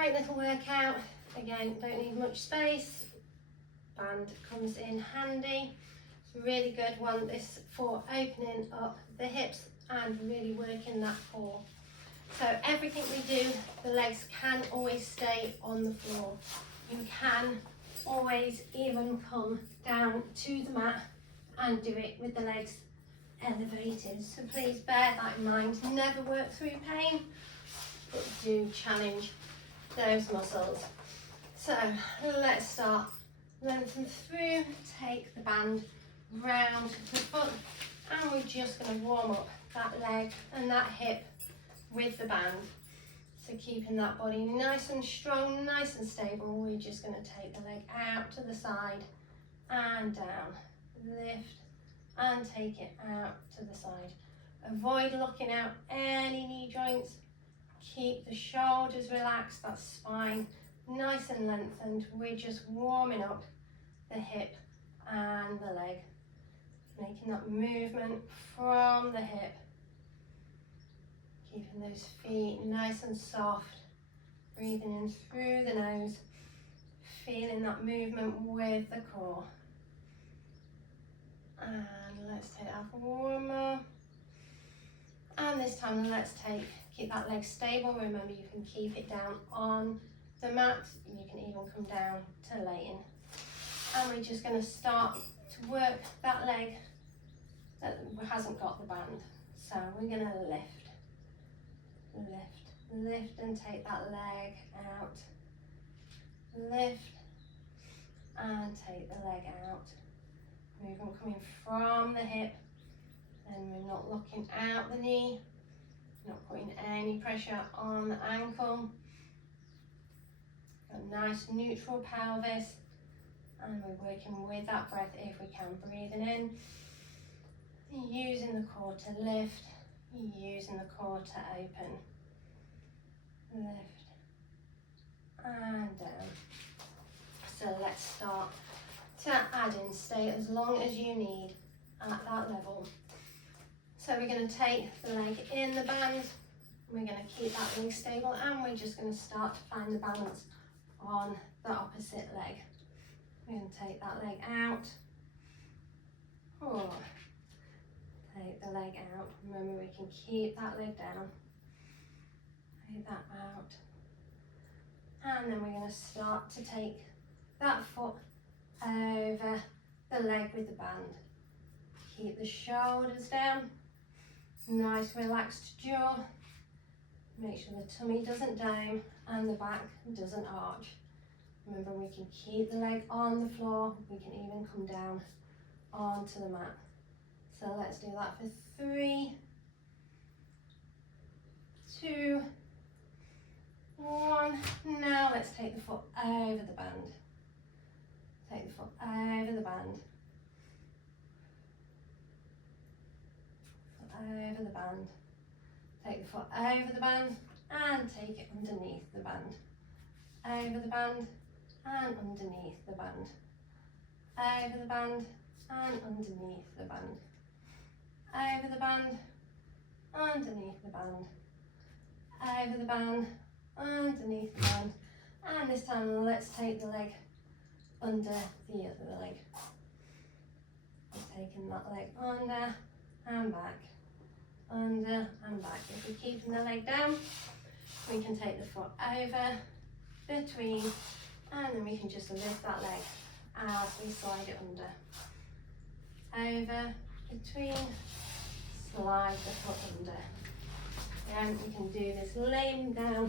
great little workout. Again, don't need much space. Band comes in handy. It's a really good one, this, for opening up the hips and really working that core. So everything we do, the legs can always stay on the floor. You can always even come down to the mat and do it with the legs elevated. So please bear that in mind. Never work through pain, but do challenge those muscles. So let's start. Lengthen through, take the band round the foot, and we're just going to warm up that leg and that hip with the band. So keeping that body nice and strong, nice and stable, we're just going to take the leg out to the side and down. Lift and take it out to the side. Avoid locking out any knee joints. Keep the shoulders relaxed, that spine nice and lengthened. We're just warming up the hip and the leg, making that movement from the hip, keeping those feet nice and soft, breathing in through the nose, feeling that movement with the core. And let's take that for one more. And this time let's keep that leg stable. Remember, you can keep it down on the mat. You can even come down to laying. And we're just going to start to work that leg that hasn't got the band. So we're going to lift, lift, lift, and take that leg out. Lift and take the leg out. Movement coming from the hip, and we're not locking out the knee, not putting any pressure on the ankle. Got a nice neutral pelvis, and we're working with that breath if we can. Breathing in, using the core to lift, using the core to open. Lift and down. So let's start to add in. Stay as long as you need at that level. So we're going to take the leg in the band, we're going to keep that leg stable, and we're just going to start to find the balance on the opposite leg. We're going to take that leg out. Oh, take the leg out. Remember, we can keep that leg down. Take that out. And then we're going to start to take that foot over the leg with the band. Keep the shoulders down. Nice relaxed jaw. Make sure the tummy doesn't dome and the back doesn't arch. Remember, we can keep the leg on the floor. We can even come down onto the mat. So let's do that for 3, 2, 1. Now let's take the foot over the band. Take the foot over the band. Foot over the band. Take the foot over the band and take it underneath the band. Over the band and underneath the band. Over the band and underneath the band. Over the band, underneath the band. Over the band, underneath the band. And this time let's take the leg under the other leg. Just taking that leg under and back. Under and back. If we're keeping the leg down, we can take the foot over, between, and then we can just lift that leg as we slide it under. Over, between, slide the foot under. Again, we can do this laying down.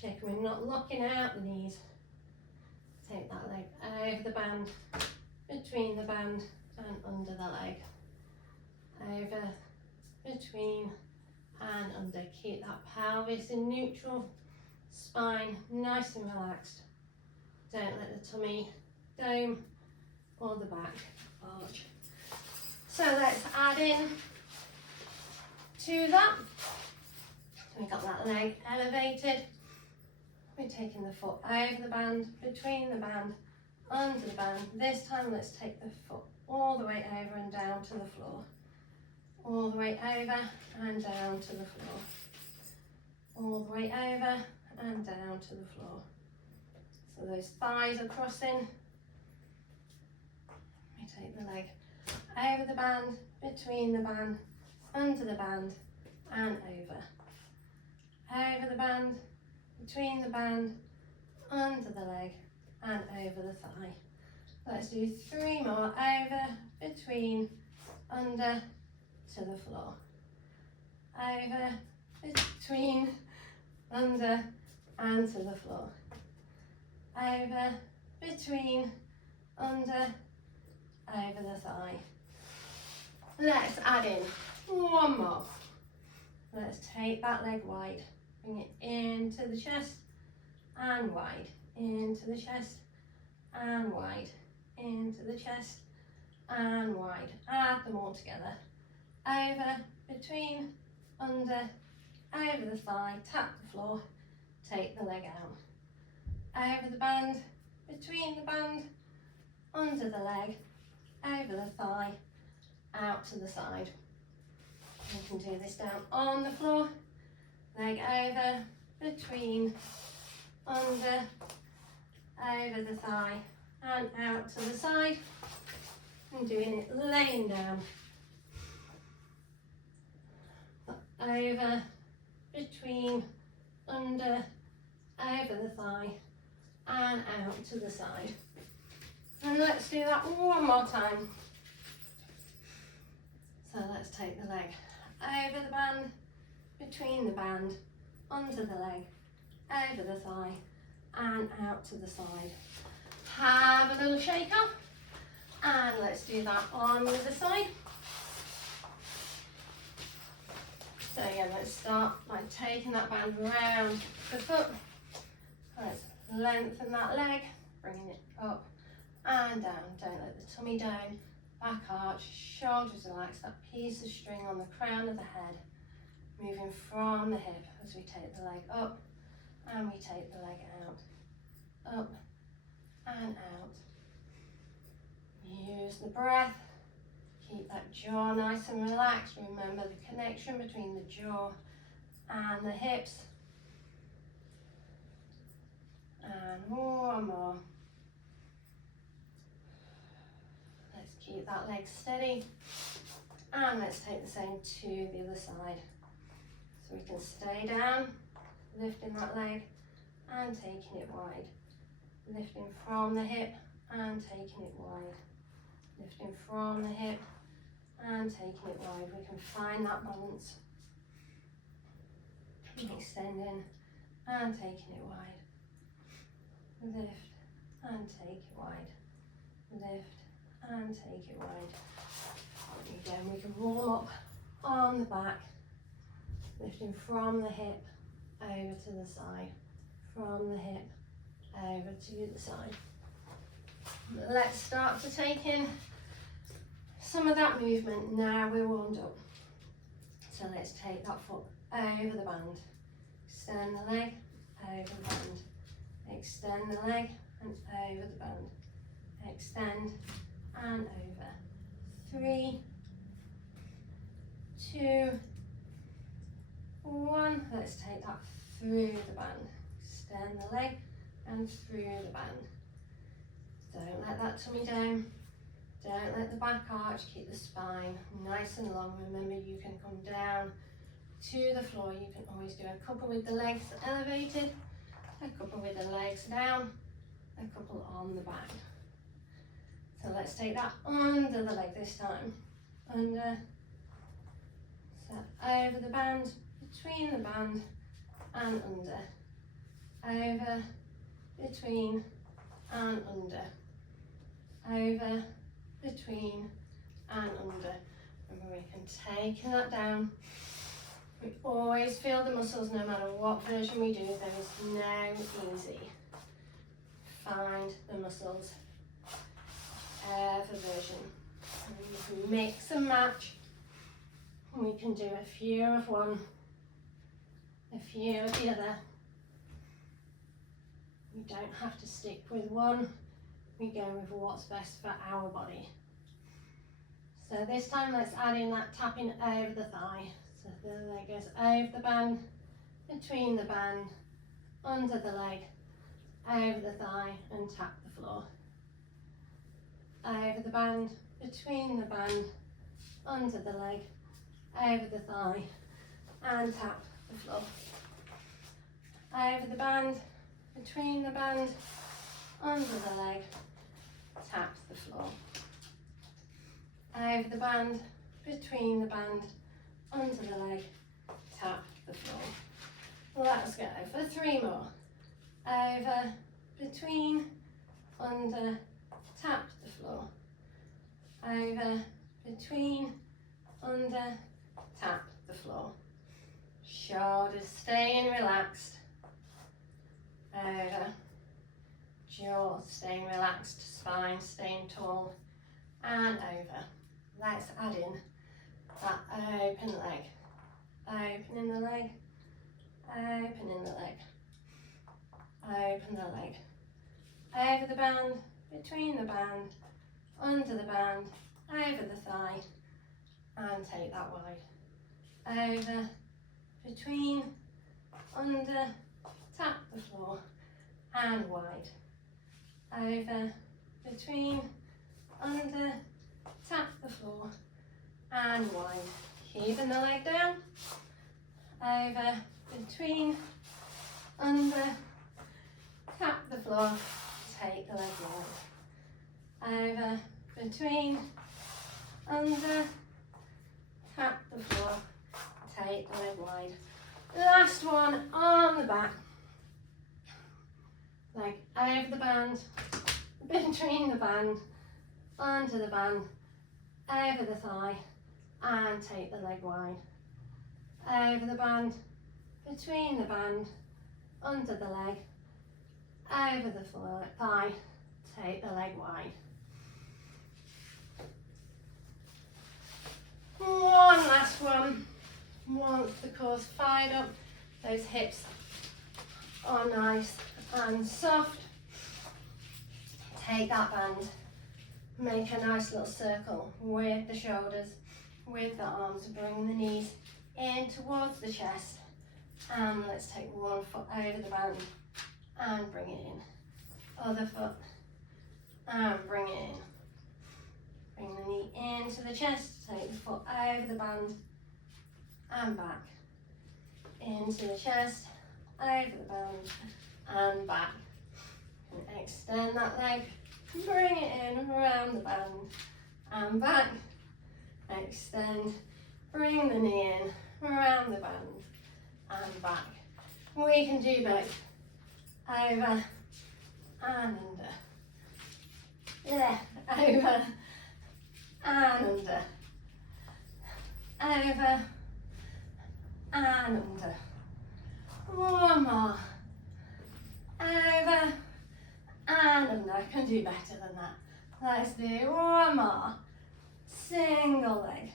Check we're not locking out the knees. Take that leg over the band, between the band and under the leg. Over, between and under. Keep that pelvis in neutral, spine nice and relaxed. Don't let the tummy dome or the back arch. So let's add in to that. We got that leg elevated. We're taking the foot over the band, between the band, under the band. This time let's take the foot all the way over and down to the floor. All the way over and down to the floor. All the way over and down to the floor. So those thighs are crossing. We take the leg over the band, between the band, under the band, and over. Over the band, between the band, under the leg, and over the thigh. Let's do 3 more. Over, between, under, to the floor. Over, between, under, and to the floor. Over, between, under, over the thigh. Let's add in 1 more. Let's take that leg wide. Bring it into the chest and wide. Into the chest and wide. Into the chest and wide. Add them all together. Over, between, under, over the thigh. Tap the floor. Take the leg out. Over the band, between the band, under the leg, over the thigh, out to the side. You can do this down on the floor. Leg over, between, under, over the thigh, and out to the side. And doing it laying down. Over, between, under, over the thigh, and out to the side. And let's do that 1 more time. So let's take the leg over the band, between the band, under the leg, over the thigh, and out to the side. Have a little shake up, and let's do that on the other side. So again, let's start by taking that band round the foot. Let's lengthen that leg, bringing it up and down. Don't let the tummy down. Back arch, shoulders relaxed, that piece of string on the crown of the head. Moving from the hip as we take the leg up and we take the leg out. Up and out. Use the breath. Keep that jaw nice and relaxed. Remember the connection between the jaw and the hips. And 1 more. Let's keep that leg steady. And let's take the same to the other side. So we can stay down, lifting that leg and taking it wide. Lifting from the hip and taking it wide. Lifting from the hip and taking it wide. We can find that balance. Extending and taking it wide. Lift and take it wide. Lift and take it wide. Again, we can warm up on the back. Lifting from the hip over to the side. From the hip over to the side. Let's start to take in some of that movement now we're warmed up. So let's take that foot over the band. Extend the leg over the band. Extend the leg and over the band. Extend and over. 3, 2, 1. Let's take that through the band. Extend the leg and through the band. Don't let that tummy down. Don't let the back arch. Keep the spine nice and long. Remember, you can come down to the floor. You can always do a couple with the legs elevated, a couple with the legs down, a couple on the back. So let's take that under the leg this time. Under, step over the band, between the band and under. Over, between and under. Over, between and under. Remember, we can take that down. We always feel the muscles no matter what version we do. There is no easy. Find the muscles. Whatever version. And we can mix and match. And we can do a few of one, a few of the other. We don't have to stick with one. We go with what's best for our body. So this time let's add in that tapping over the thigh. So the leg goes over the band, between the band, under the leg, over the thigh and tap the floor. Over the band, between the band, under the leg, over the thigh and tap the floor. Over the band, between the band, under the leg, tap the floor. Over the band, between the band, under the leg, tap the floor. Let's go for 3 more. Over, between, under, tap the floor. Over, between, under, tap the floor. Shoulders staying relaxed. Over, jaw staying relaxed, spine staying tall, and over. Let's add in that open leg. Opening the leg, opening the leg, open the leg. Over the band, between the band, under the band, over the thigh, and take that wide. Over, between, under, tap the floor, and wide. Over, between, under, tap the floor, and wide. Keeping the leg down. Over, between, under, tap the floor, take the leg wide. Over, between, under, tap the floor, take the leg wide. Last one on the back. Leg over the band, between the band, onto the band, over the thigh, and take the leg wide. Over the band, between the band, under the leg, over the thigh, take the leg wide. One last one. Once the core's fired up, those hips are nice and soft. Take that band, make a nice little circle with the shoulders, with the arms, bring the knees in towards the chest, and let's take one foot over the band and bring it in. Other foot and bring it in. Bring the knee into the chest, take the foot over the band and back. Into the chest, over the band and back. And extend that leg, bring it in around the band and back. Extend, bring the knee in around the band and back. We can do both. Over and under. Yeah, over and under. Over and under. One more. Over and under. I can do better than that. Let's do one more. Single leg.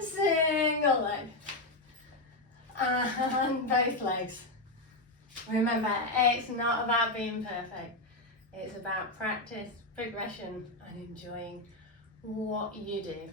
Single leg. And both legs. Remember, it's not about being perfect. It's about practice, progression, and enjoying what you do.